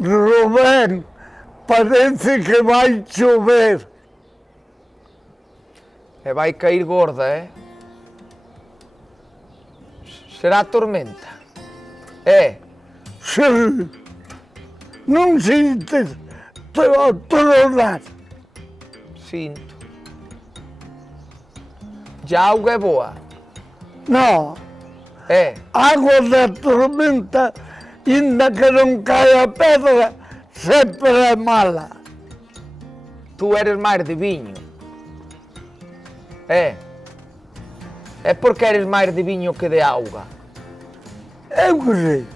Rubén, parece que vai chover. E vai cair gorda, Será tormenta? Se non sintes tronar. Sinto. Já a auga é boa? No, Água da tormenta, ainda que non caia pedra, sempre é mala. Tu eres máis de viño. É porque eres máis de viño que de auga. Eu que sei.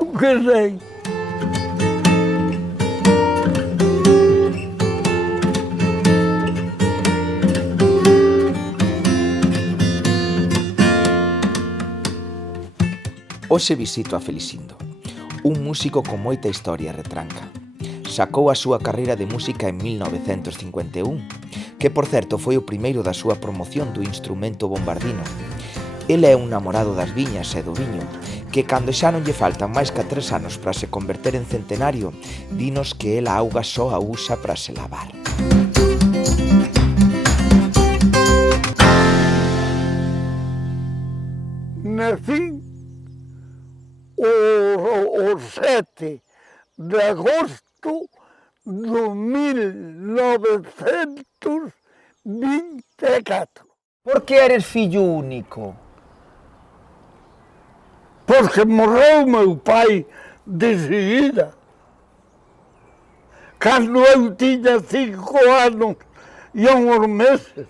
Eu que sei. Hoxe visito a Felicindo, un músico con moita historia e retranca. Sacou a súa carreira de música en 1951, que por certo foi o primeiro da súa promoción do instrumento bombardino. Ele é un namorado das viñas e do viño, que cando xa non lle faltan máis que 3 anos para se converter en centenario, dinos que el a auga só a usa para se lavar. Nací o 7 de agosto de 1924. Por que eres fillo único? Porque morreu meu pai de seguida. Cando eu tiña 5 anos e uns meses.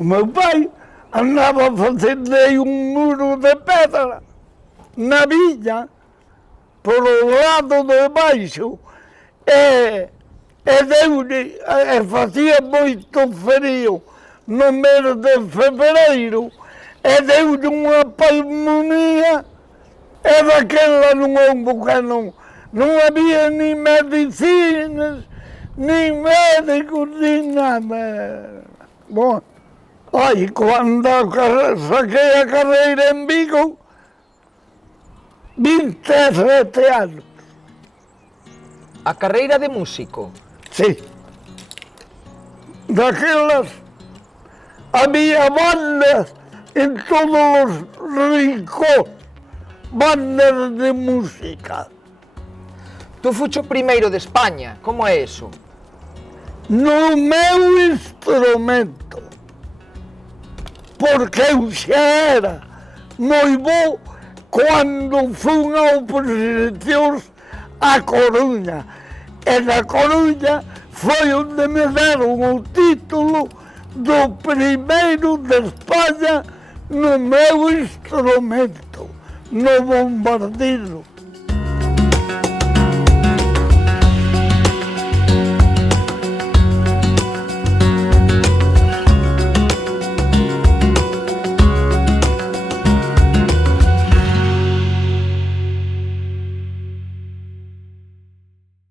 O meu pai andaba facendo aí un muro de pedra na viña, polo lado de baixo, e facía moito frío no mes de febreiro, e deu-lhe unha pulmonía, e daquela non houve que non había ni medicinas, ni médicos, ni nada. Bom, aí, quando saquei a carreira en Vigo, 27 anos. A carreira de músico? Sí. Daquelas había bandas en todos os rincóns, bandas de música. Tú fucho primeiro de España, como é eso? No meu instrumento, porque eu xa era moi bo cando fun a oposicións a Coruña. E na Coruña foi onde me deron o título do primeiro de España no meu instrumento, no bombardino.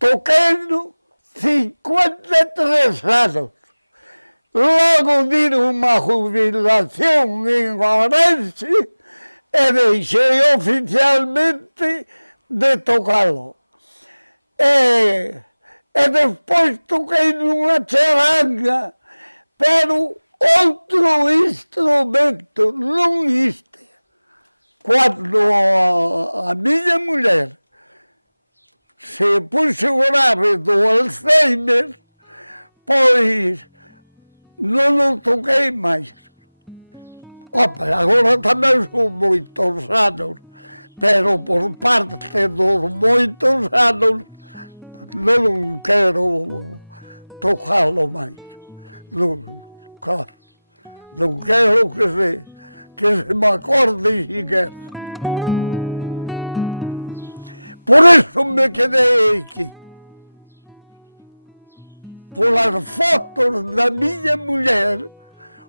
Toquei 53 anos. Logo di unha jubilación en Ourense e deixei oficialmente de tocalo. E despois toquei nunha charanga, pero Outro instrumento non existe. Cando a miña muller se puxo grave do Alzheimer, pois non o toquei máis. Pero agora tamén son moitos anos, pero por parte dos moitos anos non quero tocalo máis. Non quero que se me acorde siquiera. Por eso me quedei aquí. Polas fotos da miña muller,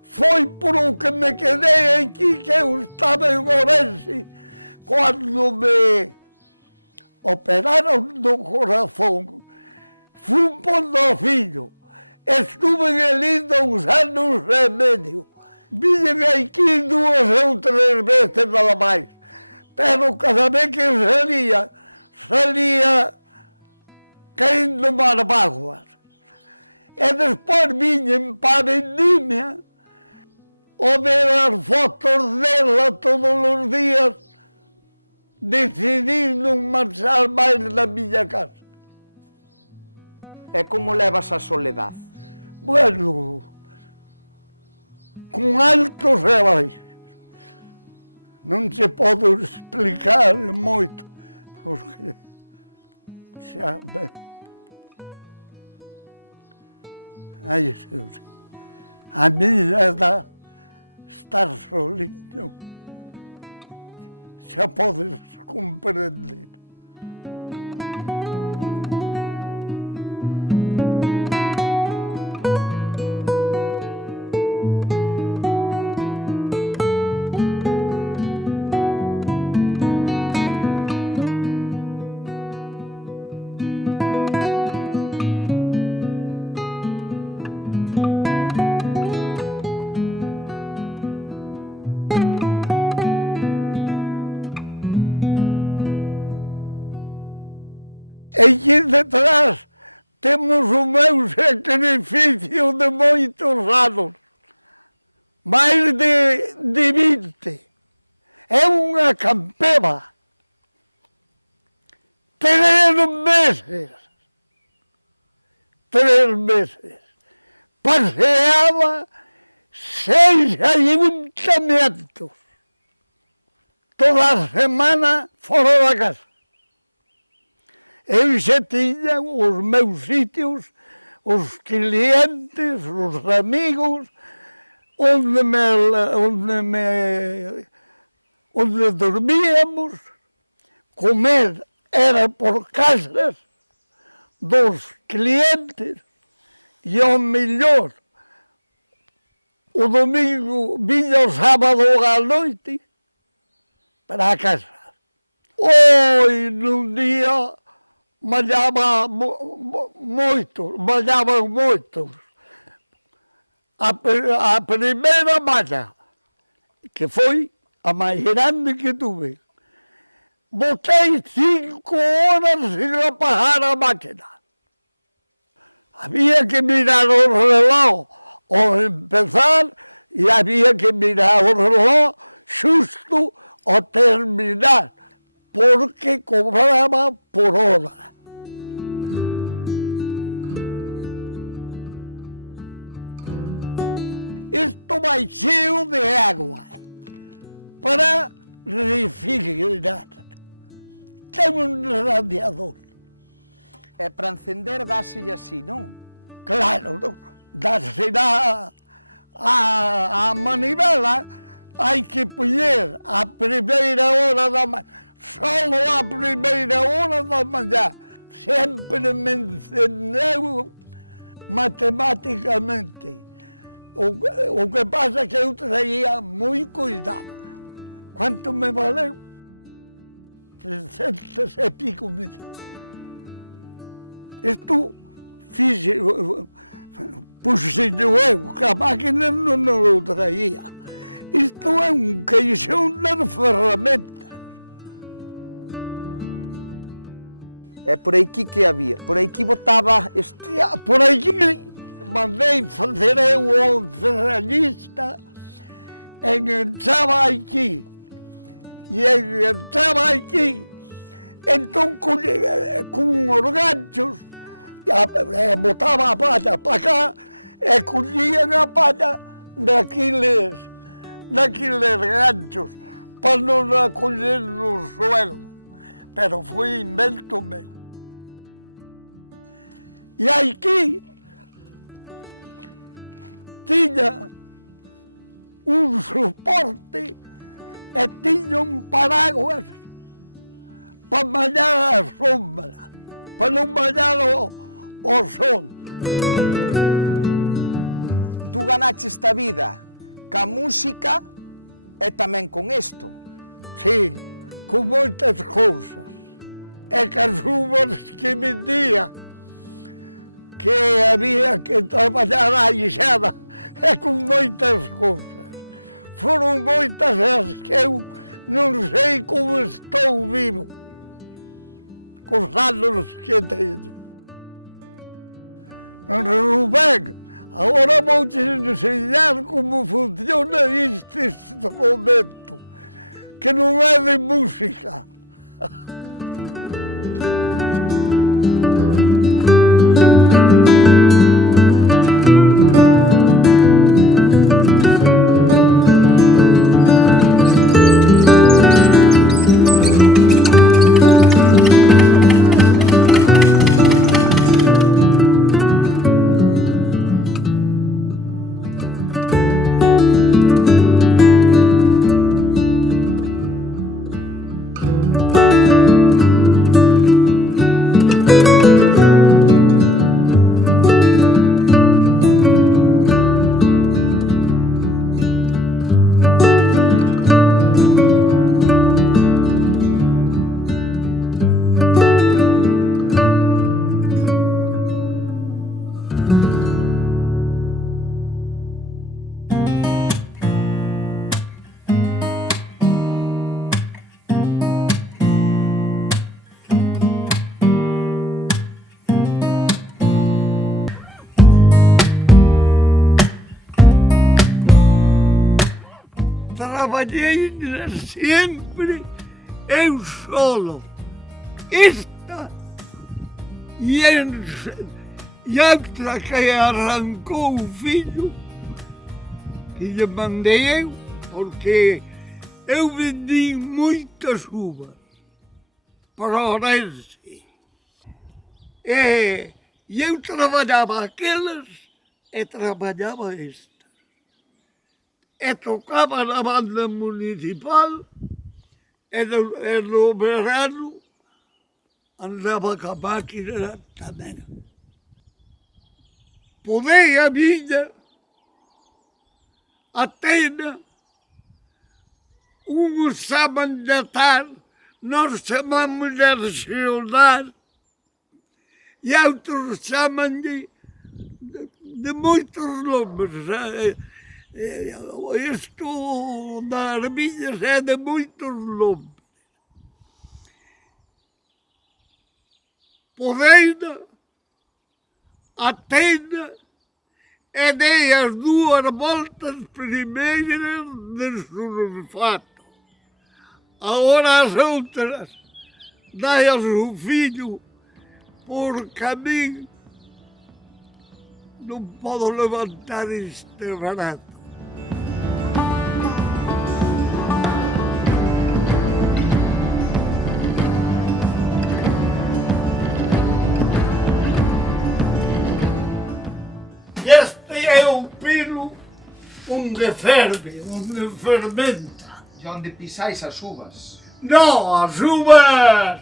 foi por o que me quedei aquí, que eu estaba en Ourense cando me operaron do corazón. Fui pondo ao fillo. Estuve ali 2 anos e medio. Vine aquí 2 ou 3 veces nada máis. Pero cada vez que salía caindo as mágoas. E despois viñen para a vendimia a ver as fotos dela todos os días. Decidí non marchar máis da miña casa. E como levas a soledad? Bueno, con altos e baixos. Non se pode explicar moito, porque xa ben. Ai, a miña edad, estar solito, xa podes comprender. Aquí detrás temos o meu sacrificio de moitos anos, máis de 20. É unha campeva. 3 meses. 3 meses. Paseaba 6 ayuntamientos. Toda a semana fora da casa. Eu xa tiña os meus sitios, os clientes, os amigos, onde dormíamos, comer era por casas dos clientes e ao mellor o domingo viña o sábado á noite para a casa. Oi, nun día malhaban moitos. A primeira malha, que foi a máis grande que tuve, botei 5 horas sin apagar a máquina. Había que mirar o reloj ao empezar e había que mirar o reloj xusto ao terminar, porque cobraba por hora. Isto vai cheo de água para refrigerar. Tem un radiador. E para encender dáselle así, non? Claro, darse a manivela, hai que poñer a primeira hora da manhã, solo a primeira hora da manhã. Sempre me encendeu matematicamente. O que pasa é que eu traía muito cuidado. Quanto me valeu? 300 e pico mil. Isto fiz, pus-se eu, que a máquina não o traía. Isto é um caixão de ferramentas. É por aquí que había, por aquí botaba isto. Por aquí mandei fazer eu o serranista em Jamaiqui. E entrava aqui, então com os ganchos, botava a palha para cá e colhia a palha daqueles ganchos para não acolher no suelo. Pero foi invento meu. E aqui tinha um suporte e tinha um paraguas para banhar a sombra, para não banhar o sol. Tu ganaste esta vida ca música e tamén con isto. Sim, com muitas coisas. É que as uvas que me dia que havia que trabalhar a enxada, é com muitas coisas. Foram muitas as que eu não sei como estou vivo, com os anos que tenho. Mas Rubén, agora vou-te ensinar como funciona este instrumento, que não é de música. Trabalhei sempre eu solo. Esta e outra que arrancou o filho, que lhe mandei eu, porque eu vendi muitas uvas para Orense. E eu trabalhava aquelas e trabalhava esta. E tocava na banda municipal e no verano andava com a máquina também. Podei a minha Atena, uns chamam de atar, nós chamamos de regionar, e outros chamam de muitos nomes. Isto das minhas é de muitos nomes. Podeina, Atena, e dei as duas voltas primeiras de sulfato. Agora as outras, dai-as o filho, porque a mim não posso levantar este barato. Este é o pino onde ferve, onde fermenta. E onde pisais as uvas? Não, as uvas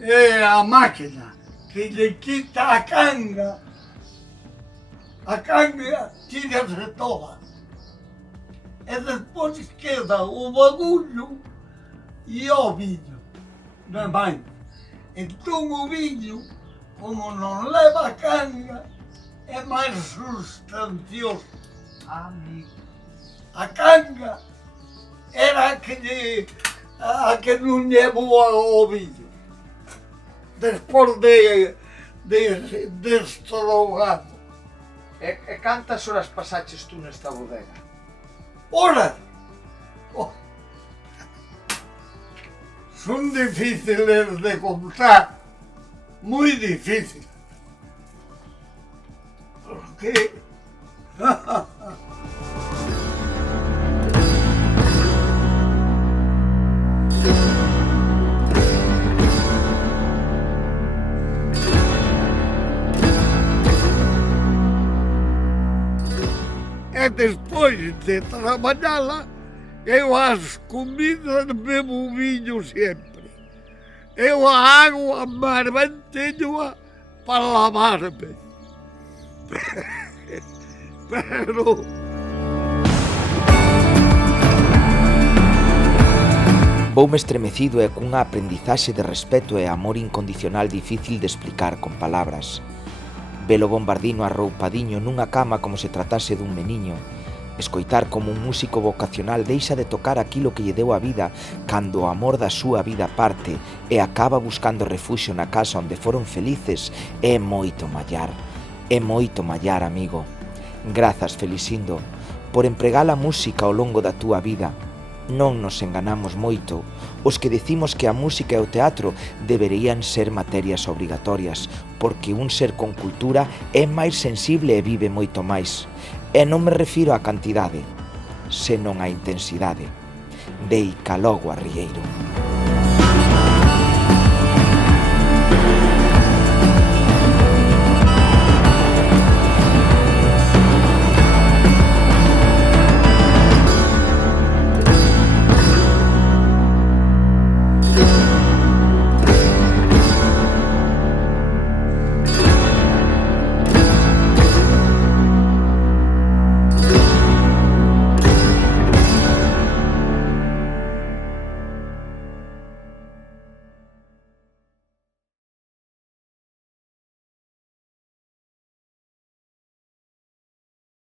é a máquina que lhe quita a canga. A canga tira-se toda. E depois queda o bagulho e o vinho na mão. Então o vinho, como não leva a canga, é mais substancioso. A canga era a que não levou ao vinho. Depois de estrogado. E cantas horas pasaches tú nesta bodega? Ora, oh, son difíciles de contar, muy difíciles. Porque e despois de trabalhá-la, eu as comidas bebo vinho sempre. Eu a água mantenho-a para lavar-me. Pero Voume estremecido e cunha aprendizaxe de respeto e amor incondicional difícil de explicar con palabras. Velo Bombardino arroupadiño nunha cama como se tratase dun meniño, escoitar como un músico vocacional deixa de tocar aquilo que lle deu a vida cando o amor da súa vida parte e acaba buscando refuxio na casa onde foron felices é moito mallar. É moito mallar, amigo. Grazas, Felicindo, por empregar a música ao longo da túa vida. Non nos enganamos moito. Os que decimos que a música e o teatro deberían ser materias obrigatorias, porque un ser con cultura é máis sensible e vive moito máis. E non me refiro á cantidade, senón á intensidade. Deica logo, arrieiro.